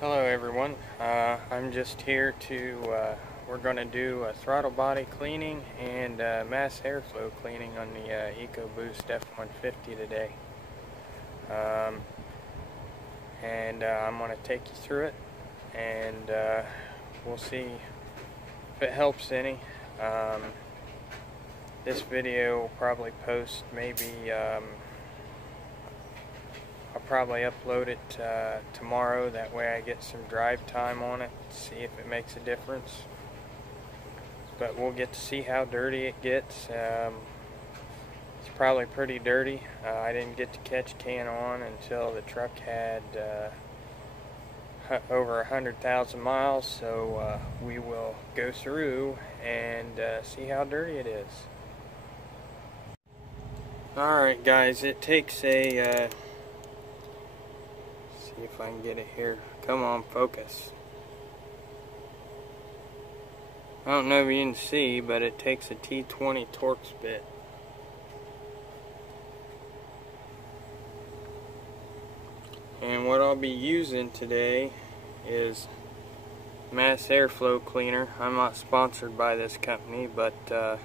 Hello everyone, I'm just here to, we're going to do a throttle body cleaning and mass airflow cleaning on the Ecoboost F150 today. I'm going to take you through it, and we'll see if it helps any. This video will probably post maybe, I'll probably upload it tomorrow, that way I get some drive time on it, see if it makes a difference. But we'll get to see how dirty it gets. It's probably pretty dirty. I didn't get to catch can on until the truck had over 100,000 miles, so we will go through and see how dirty it is. Alright guys, it takes a see if I can get it here. Come on, focus. I don't know if you can see, but it takes a T20 Torx bit. And what I'll be using today is mass airflow cleaner. I'm not sponsored by this company, but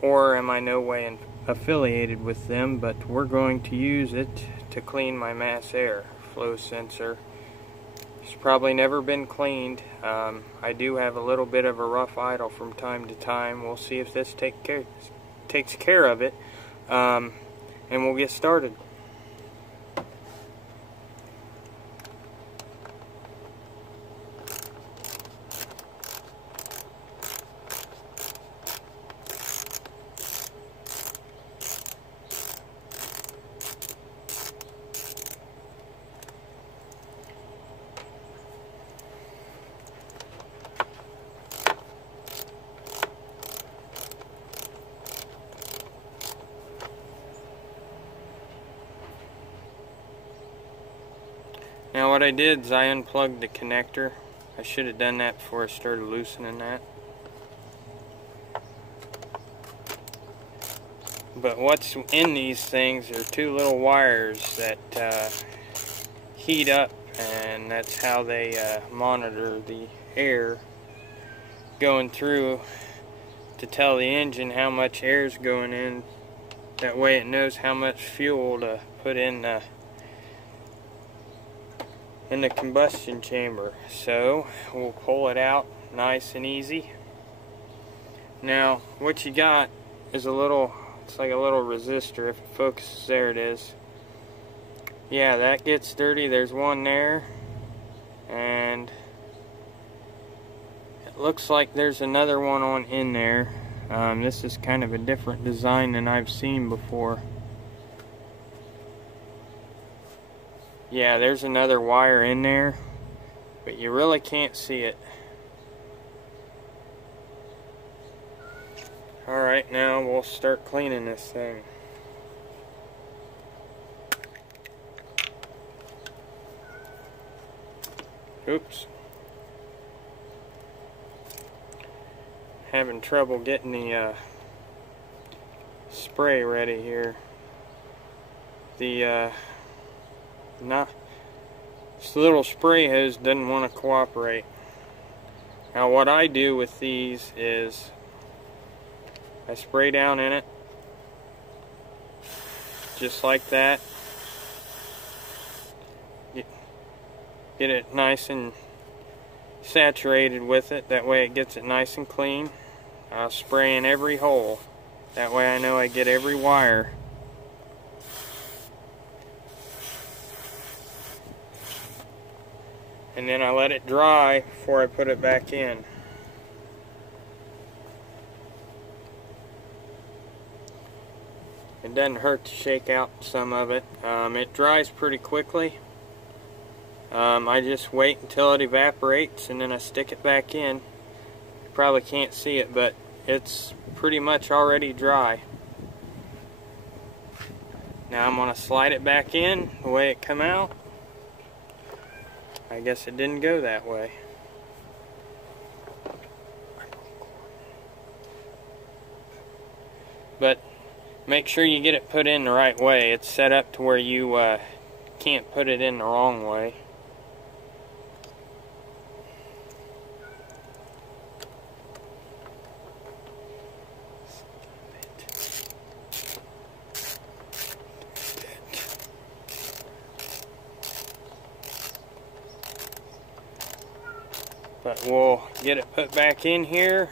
or am I no way affiliated with them, but we're going to use it to clean my mass air flow sensor. It's probably never been cleaned. I do have a little bit of a rough idle from time to time. We'll see if this takes care of it, and we'll get started. Now what I did is I unplugged the connector. I should have done that before I started loosening that. But what's in these things are two little wires that heat up, and that's how they monitor the air going through to tell the engine how much air is going in. That way it knows how much fuel to put in the combustion chamber. So we'll pull it out nice and easy. Now what you got is a little, it's like a little resistor. If it focuses, there it is. Yeah, that gets dirty. There's one there, and it looks like there's another one on in there. This is kind of a different design than I've seen before. Yeah, there's another wire in there, but you really can't see it. Alright, now we'll start cleaning this thing. Oops. Having trouble getting the spray ready here. This little spray hose doesn't want to cooperate. Now what I do with these is I spray down in it just like that. Get it nice and saturated with it, that way it gets it nice and clean. I'll spray in every hole, that way I know I get every wire. And then I let it dry before I put it back in. It doesn't hurt to shake out some of it. It dries pretty quickly. I just wait until it evaporates and then I stick it back in. You probably can't see it, but it's pretty much already dry. Now I'm going to slide it back in the way it come out. I guess it didn't go that way. But make sure you get it put in the right way. It's set up to where you can't put it in the wrong way. But we'll get it put back in here.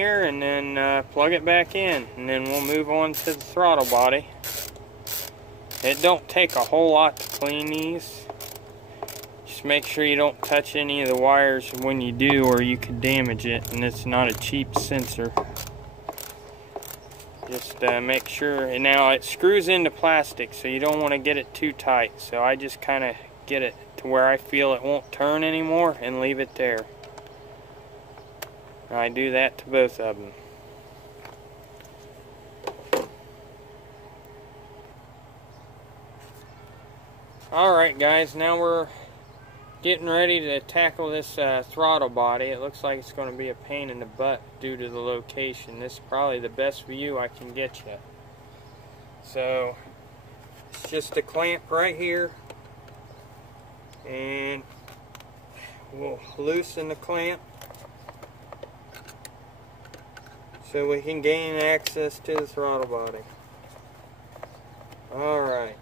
And then plug it back in, and then we'll move on to the throttle body. It don't take a whole lot to clean these. Just make sure you don't touch any of the wires when you do, or you could damage it, and it's not a cheap sensor. Just make sure. And now it screws into plastic, so you don't want to get it too tight. So I just kind of get it to where I feel it won't turn anymore and leave it there. I do that to both of them. Alright guys, now we're getting ready to tackle this throttle body. It looks like it's going to be a pain in the butt due to the location. This is probably the best view I can get you. So, it's just a clamp right here. And we'll loosen the clamp so we can gain access to the throttle body. Alright.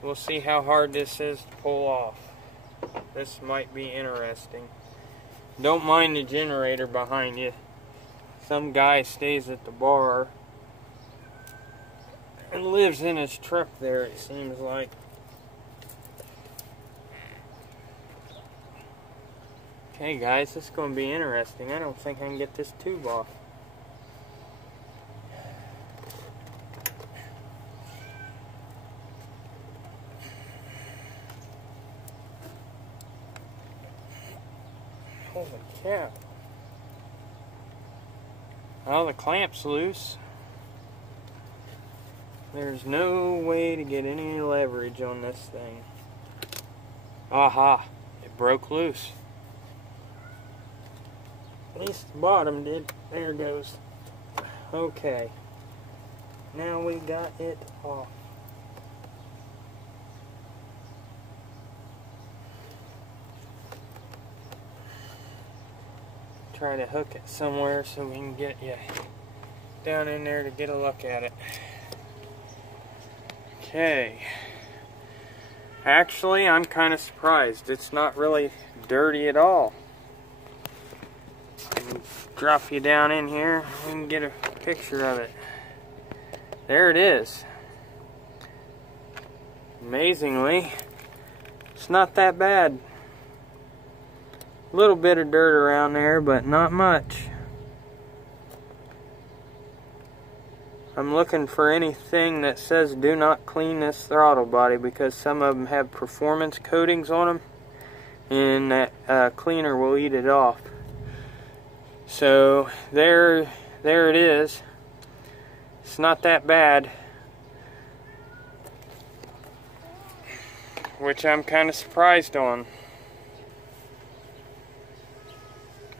We'll see how hard this is to pull off. This might be interesting. Don't mind the generator behind you. Some guy stays at the bar and lives in his truck there, it seems like. Okay guys, this is going to be interesting. I don't think I can get this tube off. Holy cow. Well, the clamp's loose. There's no way to get any leverage on this thing. Aha! It broke loose. At least the bottom did. There it goes. Okay. Now we got it off. Try to hook it somewhere so we can get you down in there to get a look at it. Okay. Actually, I'm kind of surprised. It's not really dirty at all. Drop you down in here, we can get a picture of it. There it is. Amazingly, it's not that bad. A little bit of dirt around there, but not much. I'm looking for anything that says do not clean this throttle body, because some of them have performance coatings on them, and that cleaner will eat it off. So there it is. It's not that bad, which I'm kind of surprised on.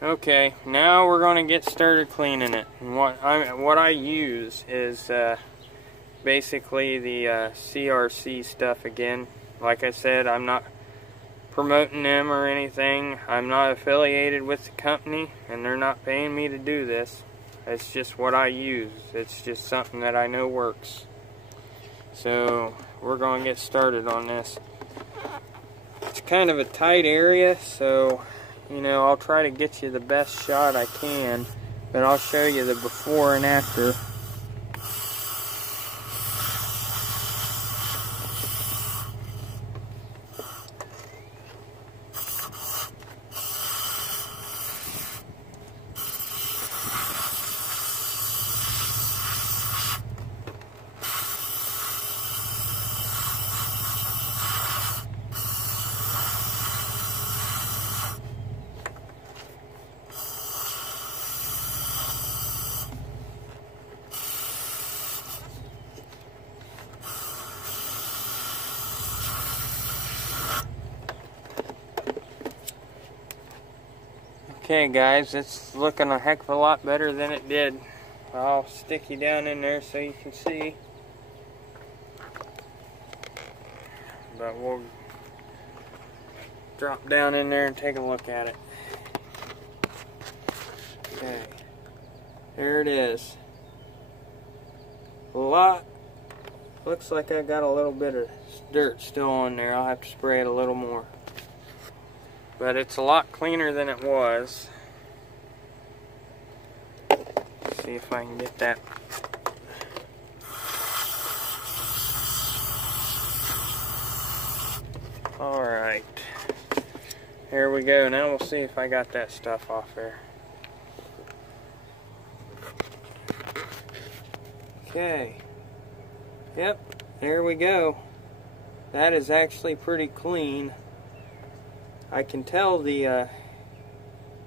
Okay, now we're going to get started cleaning it. And what I use is basically the CRC stuff again. Like I said, I'm not promoting them or anything. I'm not affiliated with the company, and they're not paying me to do this. It's just what I use. It's just something that I know works. So we're going to get started on this. It's kind of a tight area, so you know, I'll try to get you the best shot I can, but I'll show you the before and after. Okay guys, it's looking a heck of a lot better than it did. I'll stick you down in there so you can see. But we'll drop down in there and take a look at it. Okay, there it is. A lot. Looks like I got a little bit of dirt still on there. I'll have to spray it a little more. But it's a lot cleaner than it was. Let's see if I can get that. Alright. Here we go. Now we'll see if I got that stuff off there. Okay. Yep, there we go. That is actually pretty clean. I can tell the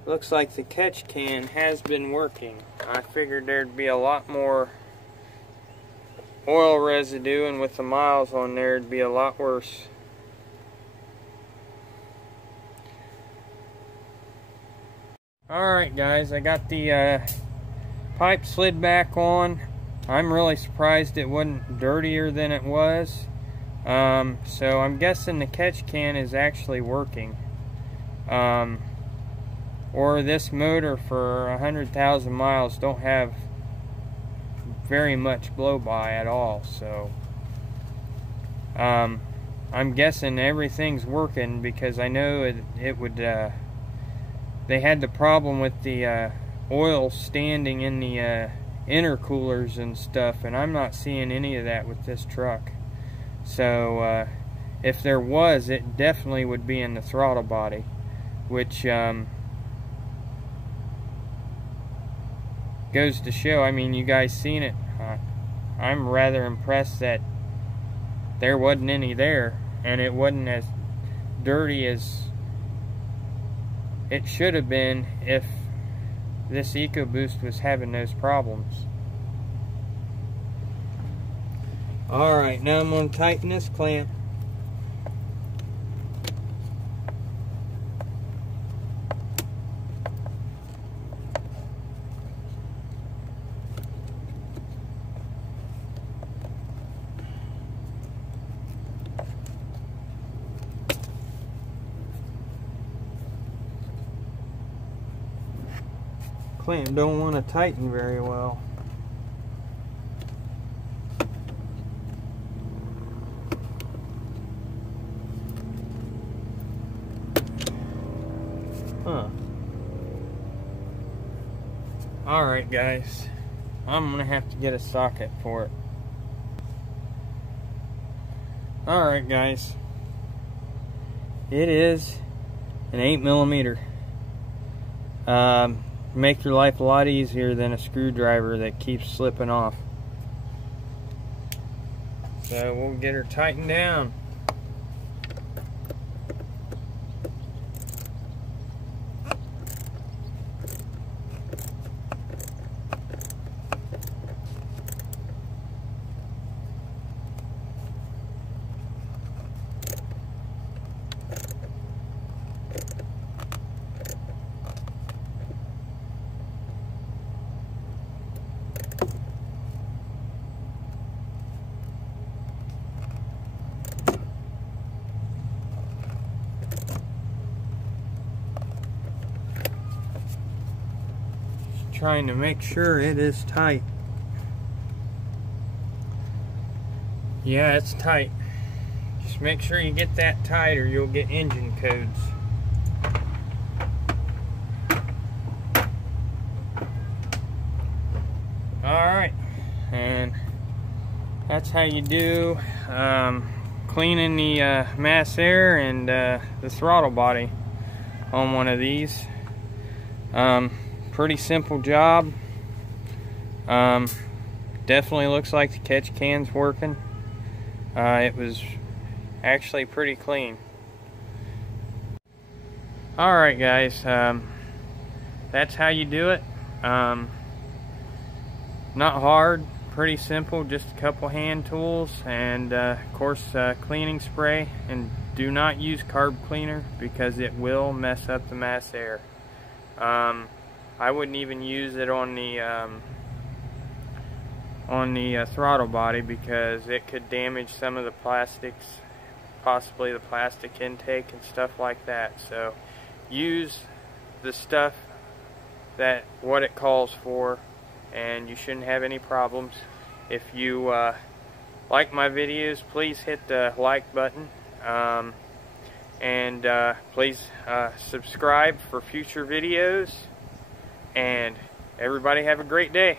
looks like the catch can has been working. I figured there'd be a lot more oil residue, and with the miles on there it'd be a lot worse. Alright guys, I got the pipe slid back on. I'm really surprised it wasn't dirtier than it was. So I'm guessing the catch can is actually working. Or this motor for 100,000 miles don't have very much blow-by at all. So I'm guessing everything's working, because I know it would they had the problem with the oil standing in the intercoolers and stuff, and I'm not seeing any of that with this truck. So if there was, it definitely would be in the throttle body, which goes to show, I mean, you guys seen it. I'm rather impressed that there wasn't any there, and it wasn't as dirty as it should have been if this Ecoboost was having those problems. Alright, now I'm going to tighten this clamp. Clamp don't want to tighten very well. Huh. Alright guys, I'm gonna have to get a socket for it. Alright guys, it is an 8mm. Make your life a lot easier than a screwdriver that keeps slipping off. So we'll get her tightened down. Trying to make sure it is tight. Yeah, it's tight. Just make sure you get that tight or you'll get engine codes. Alright, and that's how you do cleaning the mass air and the throttle body on one of these. Pretty simple job. Definitely looks like the catch can's working. It was actually pretty clean. Alright guys, that's how you do it. Not hard, pretty simple, just a couple hand tools and of course cleaning spray. And do not use carb cleaner because it will mess up the mass air. I wouldn't even use it on the throttle body because it could damage some of the plastics, possibly the plastic intake and stuff like that. So use the stuff what it calls for, and you shouldn't have any problems. If you like my videos, please hit the like button, and please subscribe for future videos, and everybody have a great day.